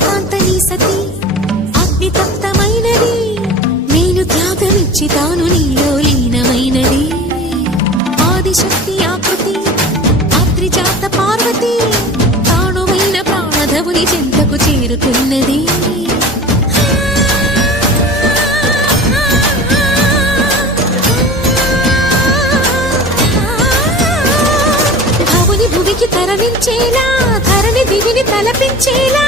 కాంతని సతి అగ్నితప్తమైనది నేను త్యాగమిచ్చి తాను నీలో లీనమైనది ఆదిశక్తి ఆకృతి ఆత్రిజాత పార్వతి తానువైన ప్రాణధవుని చెంతకు చేరుతున్నది భువికి తరలించేలా ధరణి దివిని తలపించేలా